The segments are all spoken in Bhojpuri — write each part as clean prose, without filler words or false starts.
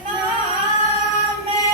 સપના મેં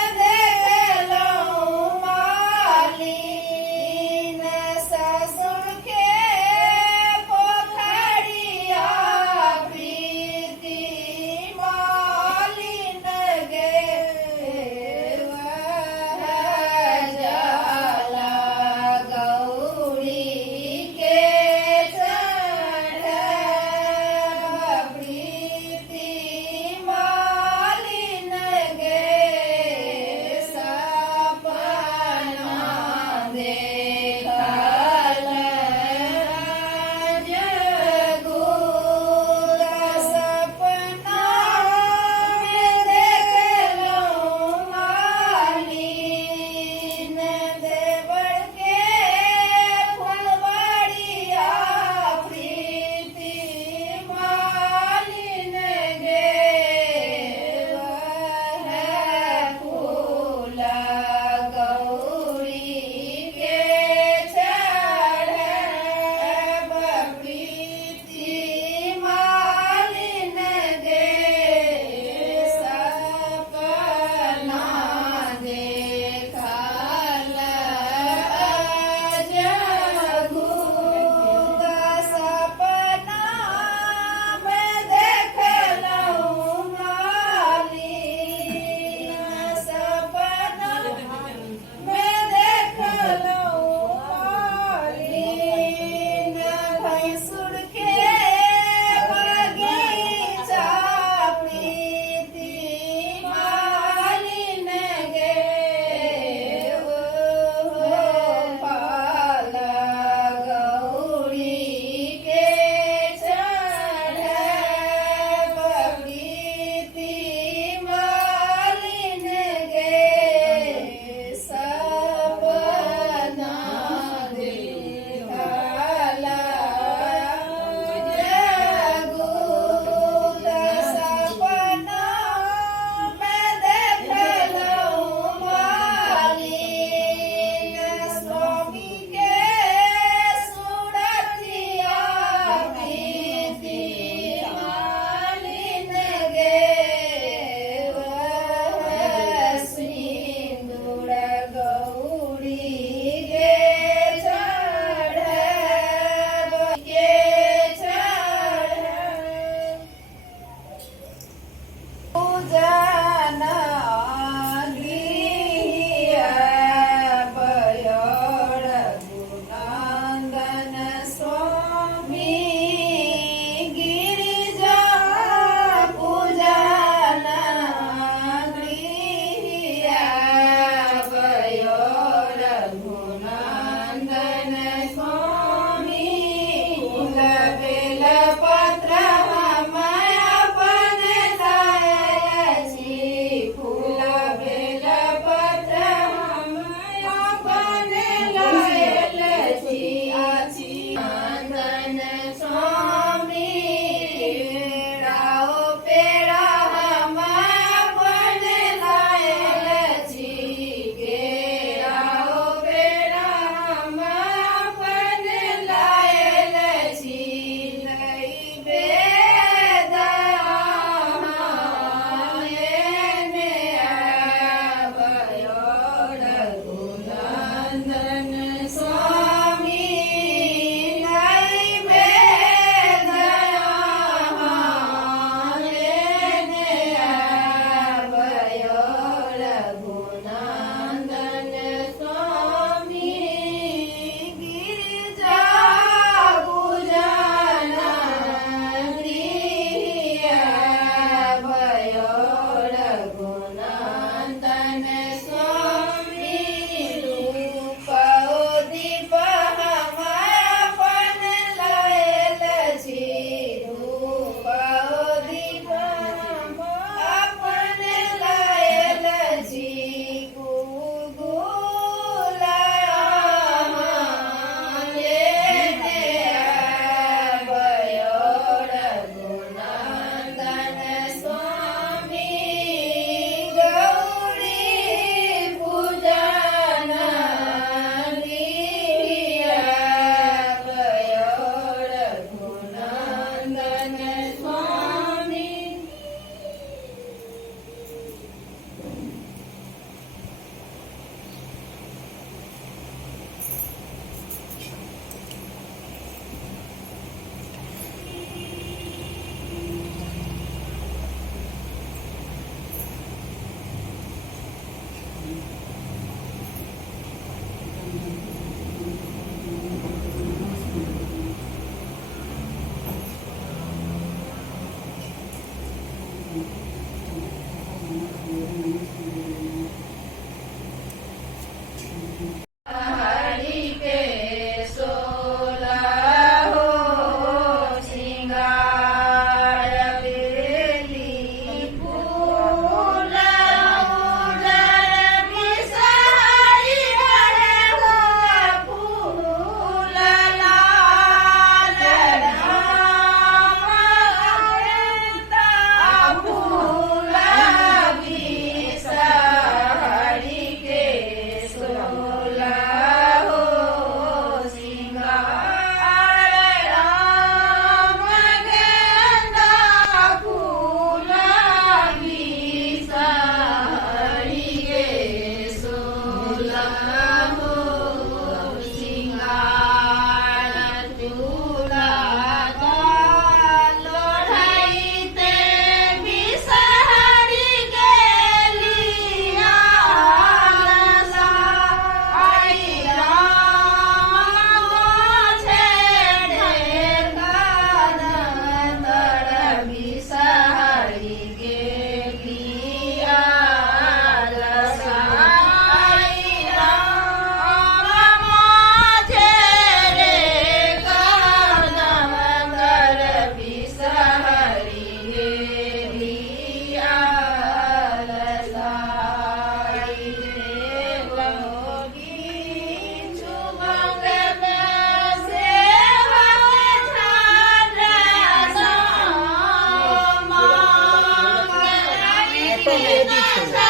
দিয়েছে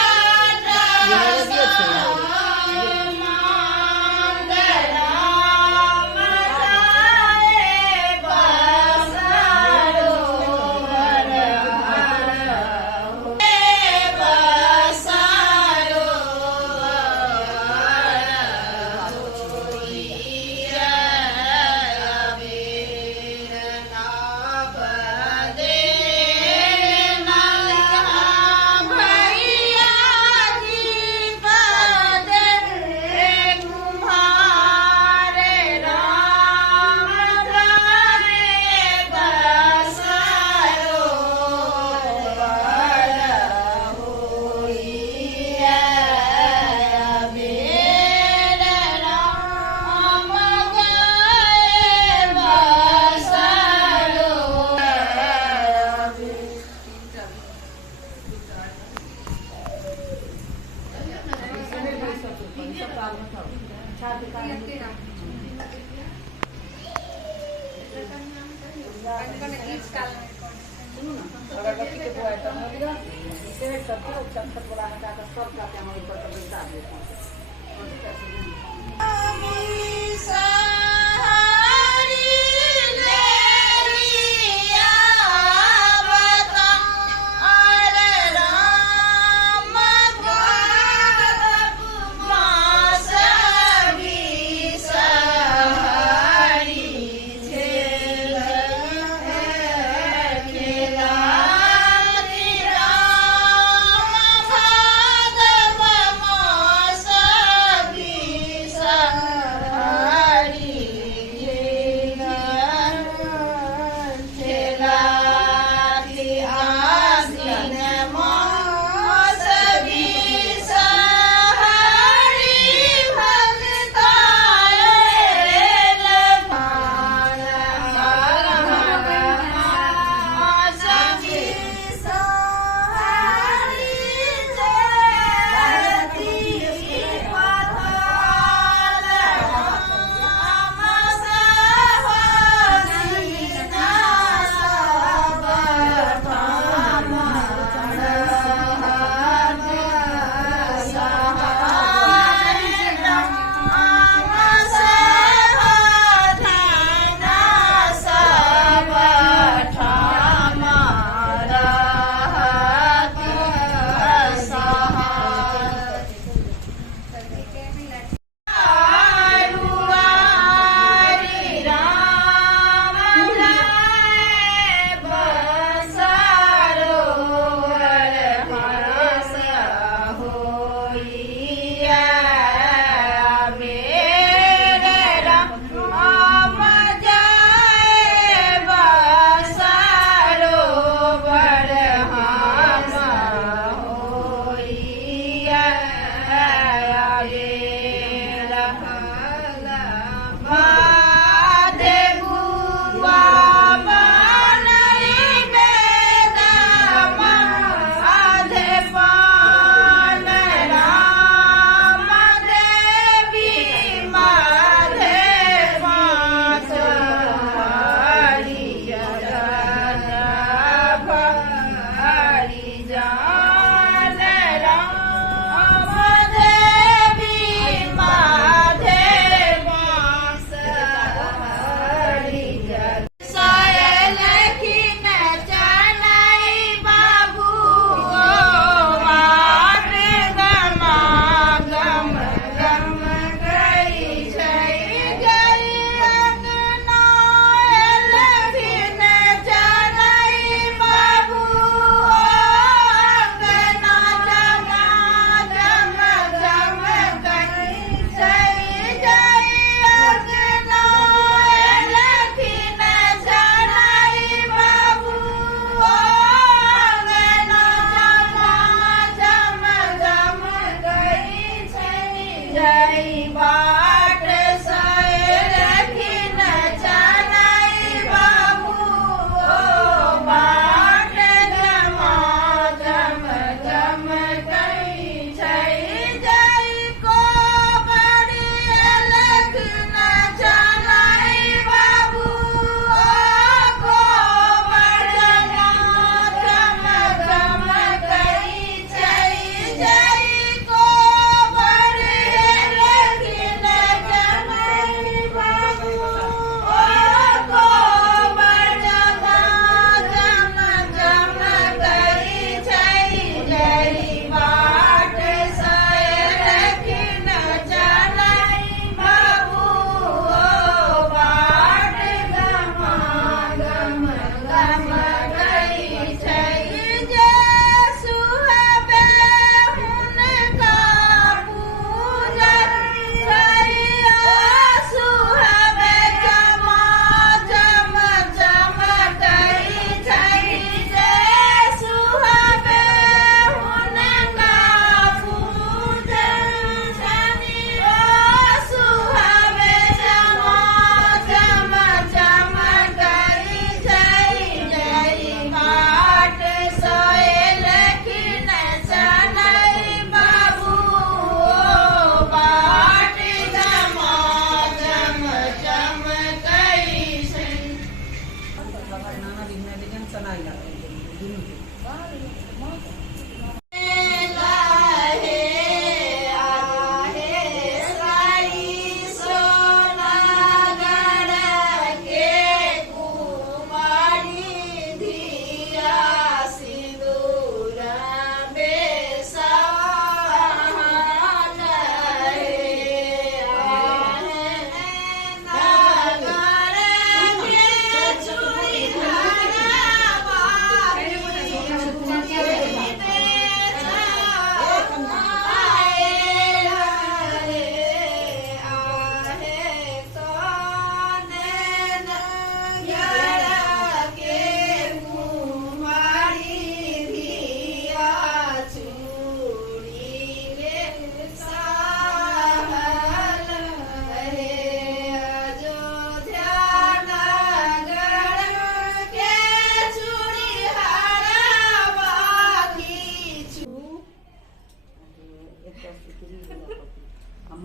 বিহারে দিয়েছে Sa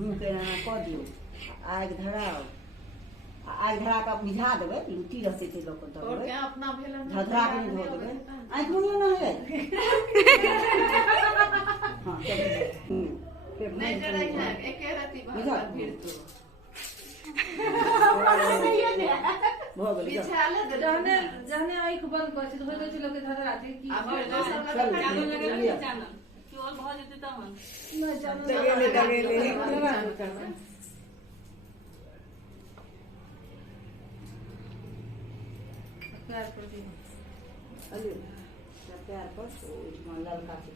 मुँह के एना कऽ दियौ, आगि धराउ, आगि धरा कऽ मिझा देबै, लुटी रहतै ताहि लऽ कऽ दऽ देबै, धधरा के नहीं धो देबै, आँखि मुनियो न है। हाँ जहने आँख बंद कर छै होय छै लोक के धधरा छै कि अब केवल भऽ जेतै तहन नहीं जानो प्यार कर दी अरे प्यार पर ललका छै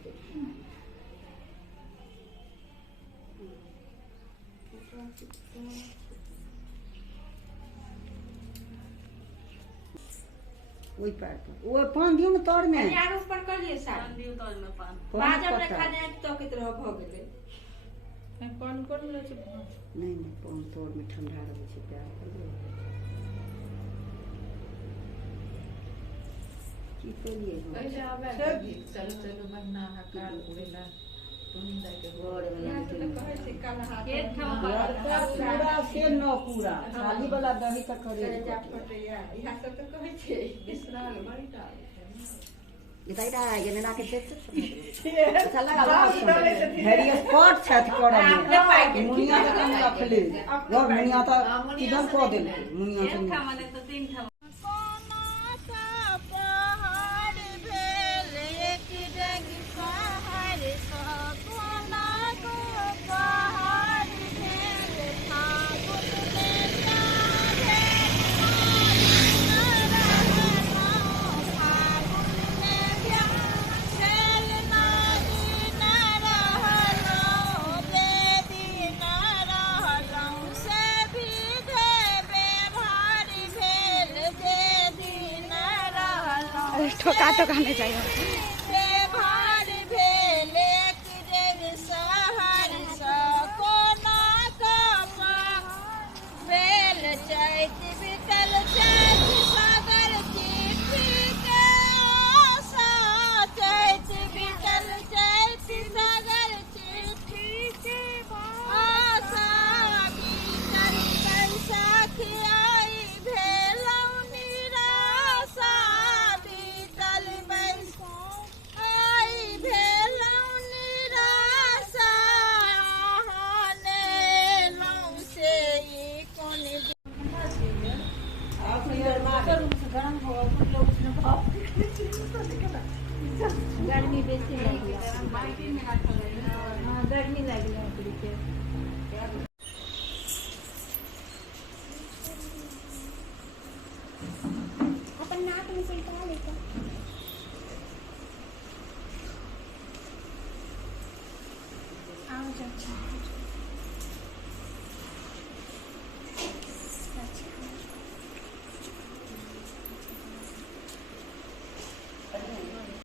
ओइ पैर पर ओ पान दियौ ने तर में यार ऊपर कर लिए साथ पान दियौ तल में पान बाजब में खाने तो कितना भ गेले पान कर ले छै नहीं पान तर में ठंडा रहे छै प्यार कर की करिए कैसे आवे चलो चलो बन्ना हकार उड़ेला तुम जाय के घर में कहे छै काला हाथ पूरा से न पूरा खाली वाला दही तक करे जा फटैया इहा सब तो कहे छै विश्राम बड़ी डाल इधर ये ना के देख अच्छा लगा हेरी स्पॉट छत कोड़ा में मुनिया के कम रखले और मुनिया तो किधर को देल मुनिया एक था माने तो तीन था ठोका तो कहने चाहिए गर्मी बेसी लगी हाँ गर्मी लगी लकड़ी के अपन नाक में से निकाल लेते आओ चाचा